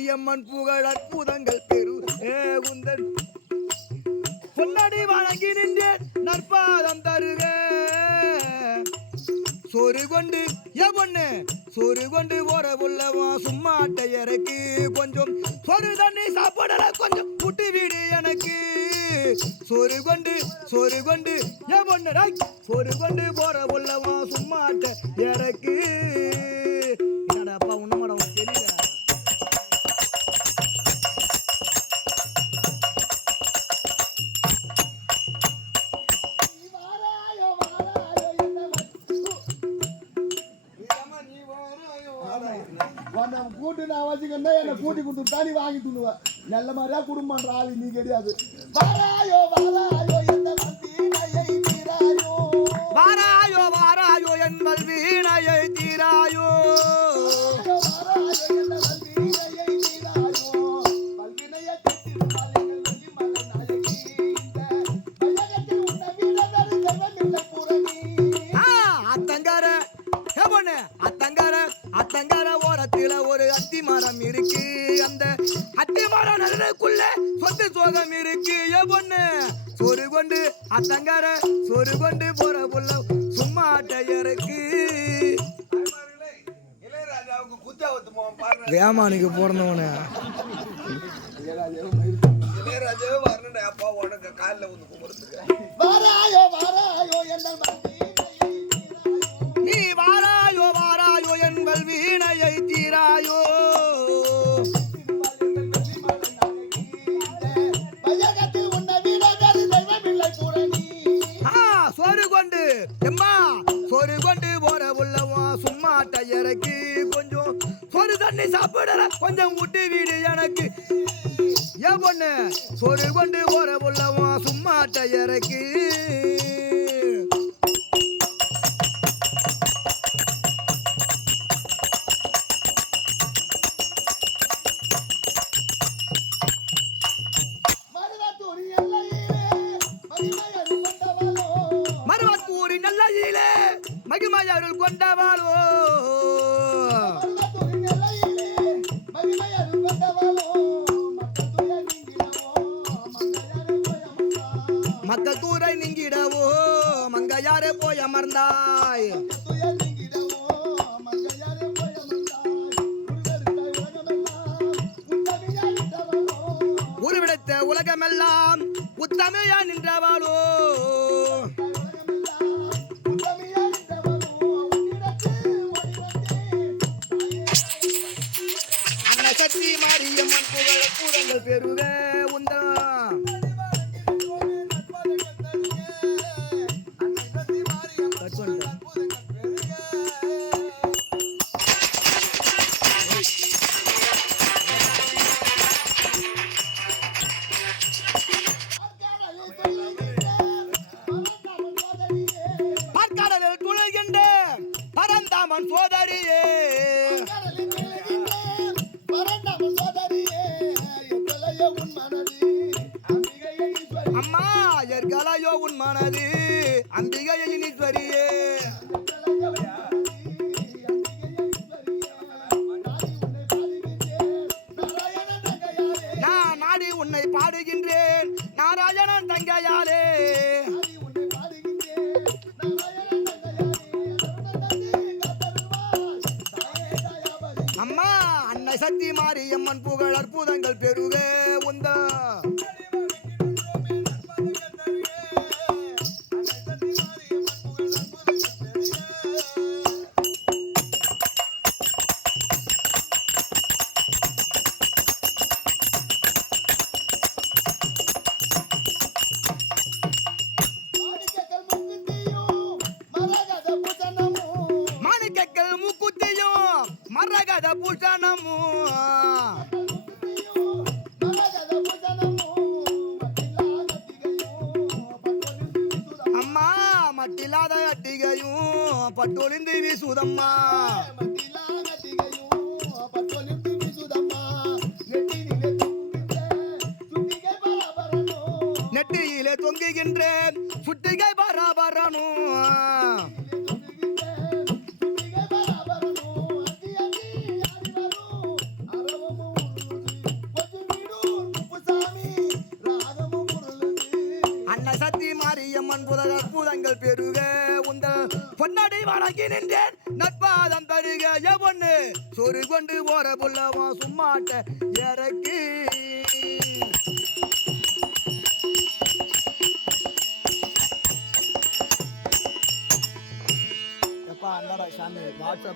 மாரியம்மன் புகழ் அற்புதங்கள் பெரு உந்தன் பொன்னடி வணங்கி நின்றேன் நற்பாதம் தருக சோறு கொண்டு பொண்ணு சோறு கொண்டு போற உள்ளவா சும்மாட்டை இறக்கு கொஞ்சம் சோறு தண்ணி சாப்பிடல கொஞ்சம் புட்டு வீடு எனக்கு சோறு கொண்டு பொண்ணு சோறு கொண்டு போற உள்ளவா சும்மாட்டை இறக்கு என்னடாப்பா உன்னமடம் தெரியல கூட்டு நான் வச்சுக்கா என்ன கூட்டி கொடுத்து தானி வாங்கி துண்ணுவேன் நல்ல மாதிரியா குடும்பம் ஆளு நீ கிடையாது வாராயோ என் வீணையை தீராயோ அத்தங்கர ஓரத்துல ஒரு அத்தி மரம் இருக்கு அந்த அத்தி மரம் நல்லக்குள்ள சொத்து சோகம் இருக்கு பொண்ணு சோறு கொண்டு அத்தங்கர சோறு கொண்டு போற புள்ள சும்மாட்ட இருக்கு வேமானுக்கு பிறந்தவன நீ வாராயோ என்பல் வீணையை தீராயோ சோறு கொண்டு போற உள்ளவா சும்மாட்ட இறக்கி கொஞ்சம் சோறு தண்ணி சாப்பிடல கொஞ்சம் விட்டு வீடு எனக்கு பொண்ணு சோறு கொண்டு போற உள்ளவா சும்மாட்ட இறக்கி மகிமையருள் கொண்டவாளோ மக்கள் தூரை நீங்கிடவோ மங்கையாரே போய் அமர்ந்தாய் உருவிடத்த உலகமெல்லாம் உத்தமையா நின்றவாளோ சக்தி மாரியம்மன் புகழ் பூரங்கள் பெருக உந்தா பார்க்காடலில் துளைகின்ற பரந்தாமன் சோதரியே அம்மா எற்கலையோ உன் மனது அம்பிகையை ஈஸ்வரியே நான் நாடி உன்னை பாடுகின்றேன் நாராயணன் தங்கையாலே அம்மா அன்னை சக்தி மாரியம்மன் புகழ் அற்புதங்கள் பெருக உந்தா மரகத பூஷணமு அம்மா மட்டில்லாத அட்டிகையும் பட்டொலிந்து வீசுதம்மா நெட்டியிலே தொங்குகின்றேன் சுட்டிகை பராபரனும் பொன்னாடி வணங்கி நின்றேன் நட்பாதம் தருக ஏ பொண்ணு சொரு கொண்டு போற புள்ளவா சும்மாட்ட இறக்கி எப்பா அந்தாடா சாமி வாட்ஸ்அப்